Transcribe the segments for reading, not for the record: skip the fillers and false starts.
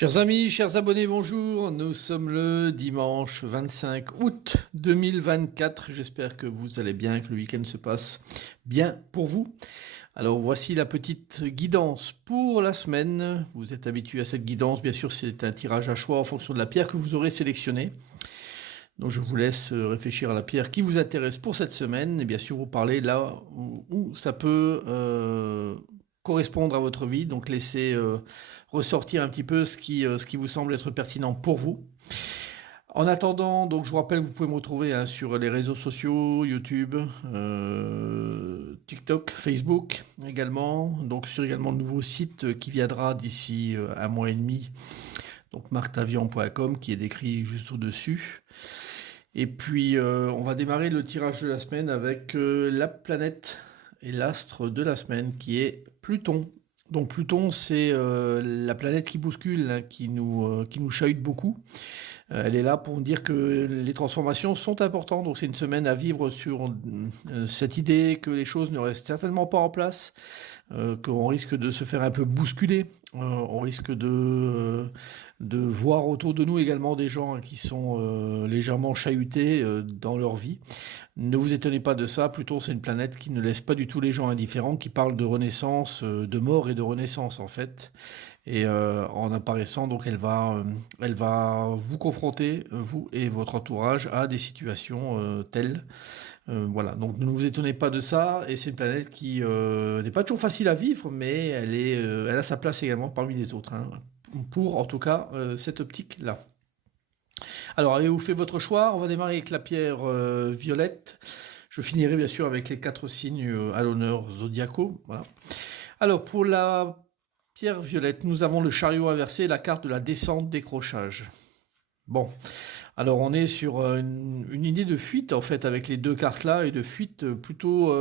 Chers amis, chers abonnés, bonjour. Nous sommes le dimanche 25 août 2024. J'espère que vous allez bien, que le week-end se passe bien pour vous. Alors voici la petite guidance pour la semaine. Vous êtes habitués à cette guidance. Bien sûr, c'est un tirage à choix en fonction de la pierre que vous aurez sélectionnée. Donc je vous laisse réfléchir à la pierre qui vous intéresse pour cette semaine. Et bien sûr, vous parlez là où ça peut correspondre à votre vie. Donc laissez ressortir un petit peu ce qui vous semble être pertinent pour vous. En attendant, donc je vous rappelle, vous pouvez me retrouver sur les réseaux sociaux, YouTube, TikTok, Facebook également. Donc sur également le nouveau site qui viendra d'ici un mois et demi. Donc marctavian.com qui est décrit juste au-dessus. Et puis on va démarrer le tirage de la semaine avec la planète et l'astre de la semaine qui est Pluton. Donc Pluton, c'est la planète qui bouscule, hein, qui nous chahute beaucoup. Elle est là pour dire que les transformations sont importantes, donc c'est une semaine à vivre sur cette idée que les choses ne restent certainement pas en place, qu'on risque de se faire un peu bousculer, on risque de voir autour de nous également des gens qui sont légèrement chahutés dans leur vie. Ne vous étonnez pas de ça, Pluton c'est une planète qui ne laisse pas du tout les gens indifférents, qui parle de renaissance, de mort et de renaissance en fait. Et en apparaissant, donc elle va vous confronter, vous et votre entourage, à des situations telles. Voilà, donc ne vous étonnez pas de ça, et c'est une planète qui n'est pas toujours facile à vivre, mais elle a sa place également parmi les autres, hein, pour en tout cas cette optique-là. Alors, avez-vous fait votre choix? On va démarrer avec la pierre violette. Je finirai bien sûr avec les 4 signes à l'honneur zodiacaux. Voilà. Alors, pour la pierre violette, nous avons le chariot inversé et la carte de la descente décrochage. Bon, alors on est sur une idée de fuite en fait avec les deux cartes là, et de fuite plutôt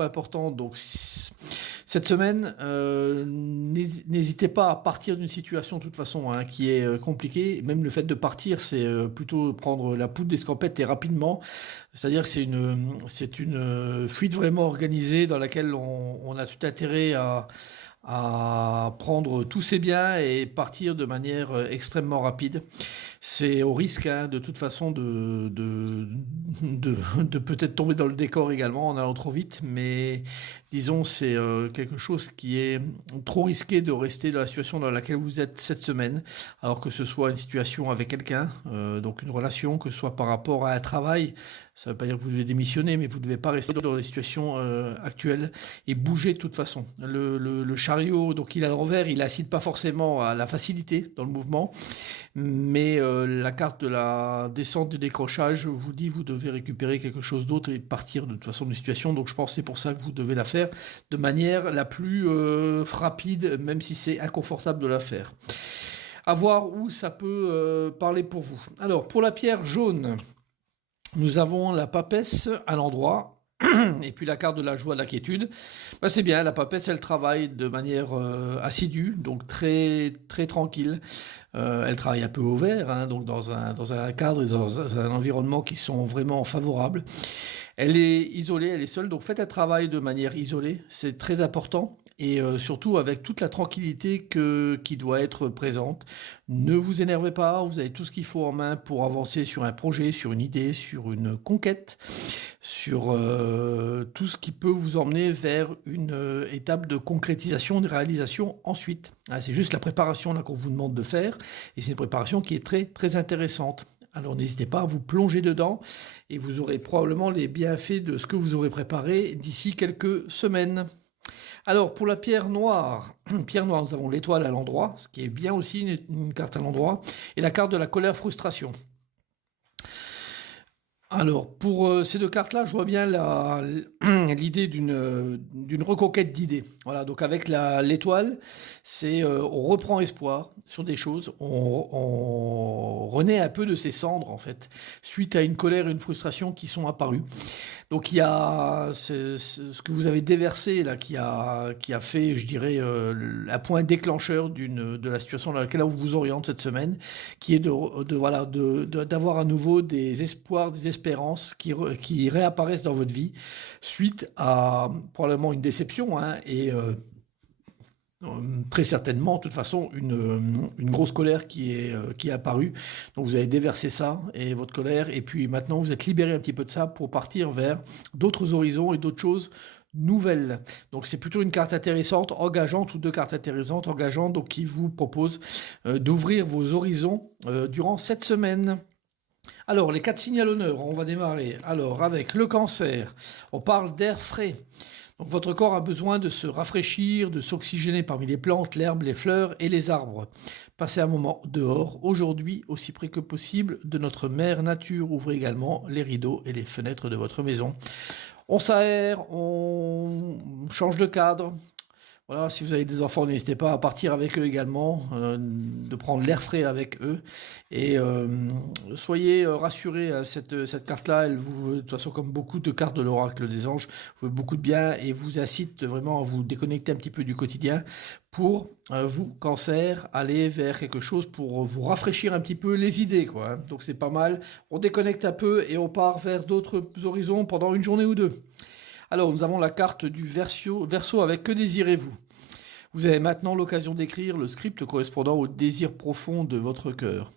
importante. Donc cette semaine, n'hésitez pas à partir d'une situation de toute façon, hein, qui est compliquée. Même le fait de partir, c'est plutôt prendre la poudre d'escampette et rapidement. C'est-à-dire que c'est une fuite vraiment organisée dans laquelle on a tout intérêt à prendre tous ses biens et partir de manière extrêmement rapide. C'est au risque, hein, de toute façon de peut-être tomber dans le décor également en allant trop vite, mais disons c'est quelque chose qui est trop risqué de rester dans la situation dans laquelle vous êtes cette semaine, alors que ce soit une situation avec quelqu'un, donc une relation, que ce soit par rapport à un travail. Ça ne veut pas dire que vous devez démissionner, mais vous ne devez pas rester dans les situations actuelles et bouger de toute façon. Le chariot, donc il a l'envers, il incite pas forcément à la facilité dans le mouvement, mais la carte de la descente du décrochage vous dit vous devez récupérer quelque chose d'autre et partir de toute façon d'une situation. Donc je pense que c'est pour ça que vous devez la faire de manière la plus rapide, même si c'est inconfortable de la faire. À voir où ça peut parler pour vous. Alors pour la pierre jaune, nous avons la papesse à l'endroit, et puis la carte de la joie, de la quiétude. Ben c'est bien, la papesse, elle travaille de manière assidue, donc très, très tranquille. Elle travaille un peu au vert, hein, donc dans un cadre et dans un environnement qui sont vraiment favorables. Elle est isolée, elle est seule, donc faites un travail de manière isolée, c'est très important, et surtout avec toute la tranquillité qui doit être présente. Ne vous énervez pas, vous avez tout ce qu'il faut en main pour avancer sur un projet, sur une idée, sur une conquête, sur tout ce qui peut vous emmener vers une étape de concrétisation, de réalisation ensuite. Ah, c'est juste la préparation là qu'on vous demande de faire, et c'est une préparation qui est très très intéressante. Alors n'hésitez pas à vous plonger dedans, et vous aurez probablement les bienfaits de ce que vous aurez préparé d'ici quelques semaines. Alors pour la pierre noire, nous avons l'étoile à l'endroit, ce qui est bien aussi une carte à l'endroit, et la carte de la colère-frustration. Alors, pour ces deux cartes-là, je vois bien l'idée d'une reconquête d'idées. Voilà, donc avec l'étoile, c'est on reprend espoir sur des choses, on renaît un peu de ses cendres, en fait, suite à une colère et une frustration qui sont apparues. Donc il y a ce que vous avez déversé là qui a fait, je dirais, un point déclencheur de la situation dans laquelle on vous oriente cette semaine, qui est d'avoir à nouveau des espoirs, des espérances qui réapparaissent dans votre vie suite à probablement une déception, hein, et très certainement, de toute façon, une grosse colère qui est apparue. Donc vous avez déversé ça et votre colère, et puis maintenant vous êtes libéré un petit peu de ça pour partir vers d'autres horizons et d'autres choses nouvelles. Donc c'est plutôt une carte intéressante, engageante, ou deux cartes intéressantes, engageantes, donc qui vous propose d'ouvrir vos horizons durant cette semaine. Alors, les 4 signes à l'honneur, on va démarrer. Alors, avec le Cancer, on parle d'air frais. Donc, votre corps a besoin de se rafraîchir, de s'oxygéner parmi les plantes, l'herbe, les fleurs et les arbres. Passez un moment dehors, aujourd'hui, aussi près que possible de notre mère nature. Ouvrez également les rideaux et les fenêtres de votre maison. On s'aère, on change de cadre. Voilà, si vous avez des enfants, n'hésitez pas à partir avec eux également, de prendre l'air frais avec eux. Et soyez rassurés, hein, cette carte-là, elle vous, de toute façon, comme beaucoup de cartes de l'oracle des anges, vous fait beaucoup de bien et vous incite vraiment à vous déconnecter un petit peu du quotidien pour vous, Cancer, aller vers quelque chose pour vous rafraîchir un petit peu les idées, quoi, hein. Donc c'est pas mal, on déconnecte un peu et on part vers d'autres horizons pendant une journée ou deux. Alors, nous avons la carte du Verseau avec Que désirez-vous? Vous avez maintenant l'occasion d'écrire le script correspondant aux désirs profonds de votre cœur.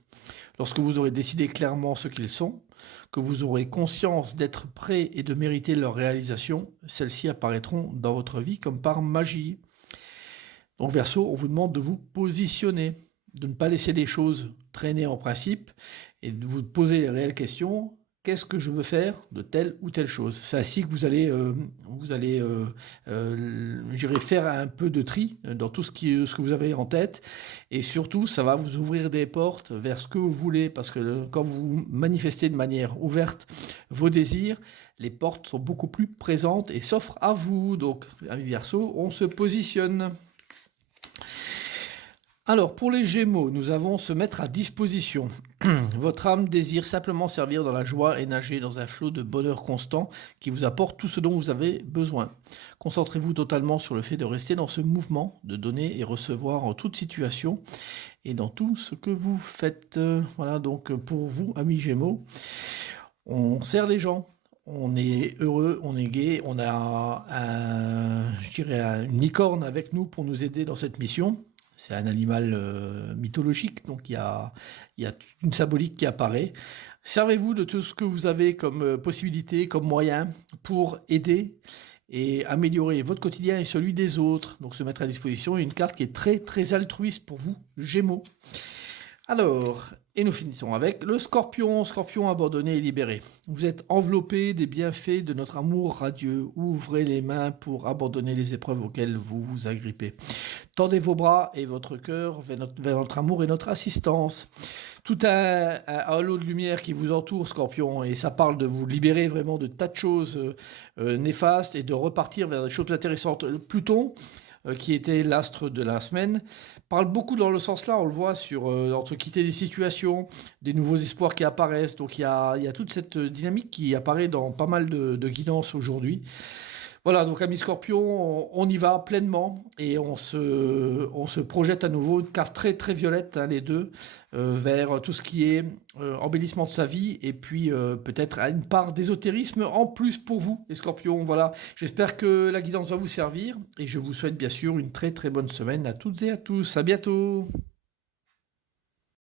Lorsque vous aurez décidé clairement ce qu'ils sont, que vous aurez conscience d'être prêt et de mériter leur réalisation, celles-ci apparaîtront dans votre vie comme par magie. Donc Verseau, on vous demande de vous positionner, de ne pas laisser les choses traîner en principe et de vous poser les réelles questions. Qu'est-ce que je veux faire de telle ou telle chose? C'est ainsi que vous allez faire un peu de tri dans tout ce que vous avez en tête, et surtout, ça va vous ouvrir des portes vers ce que vous voulez, parce que quand vous manifestez de manière ouverte vos désirs, les portes sont beaucoup plus présentes et s'offrent à vous. Donc, amis Verseau, on se positionne. Alors, pour les Gémeaux, nous avons se mettre à disposition. Votre âme désire simplement servir dans la joie et nager dans un flot de bonheur constant qui vous apporte tout ce dont vous avez besoin. Concentrez-vous totalement sur le fait de rester dans ce mouvement, de donner et recevoir en toute situation et dans tout ce que vous faites. Voilà, donc pour vous, amis Gémeaux, on sert les gens. On est heureux, on est gai, on a une licorne avec nous pour nous aider dans cette mission. C'est un animal mythologique, donc il y a une symbolique qui apparaît. Servez-vous de tout ce que vous avez comme possibilité, comme moyen pour aider et améliorer votre quotidien et celui des autres. Donc se mettre à disposition une carte qui est très très altruiste pour vous, Gémeaux. Alors, et nous finissons avec le Scorpion. Scorpion abandonné et libéré. Vous êtes enveloppé des bienfaits de notre amour radieux. Ouvrez les mains pour abandonner les épreuves auxquelles vous vous agrippez. Tendez vos bras et votre cœur vers notre amour et notre assistance. Tout un halo de lumière qui vous entoure, Scorpion, et ça parle de vous libérer vraiment de tas de choses néfastes et de repartir vers des choses intéressantes. Le Pluton, qui était l'astre de la semaine, parle beaucoup dans le sens là, on le voit sur entre quitter des situations, des nouveaux espoirs qui apparaissent. Donc il y a toute cette dynamique qui apparaît dans pas mal de guidances aujourd'hui. Voilà, donc amis Scorpion, on y va pleinement et on se projette à nouveau, une carte très très violette, hein, les deux, vers tout ce qui est embellissement de sa vie, et puis peut-être une part d'ésotérisme en plus pour vous, les Scorpions. Voilà, j'espère que la guidance va vous servir et je vous souhaite bien sûr une très très bonne semaine à toutes et à tous. À bientôt.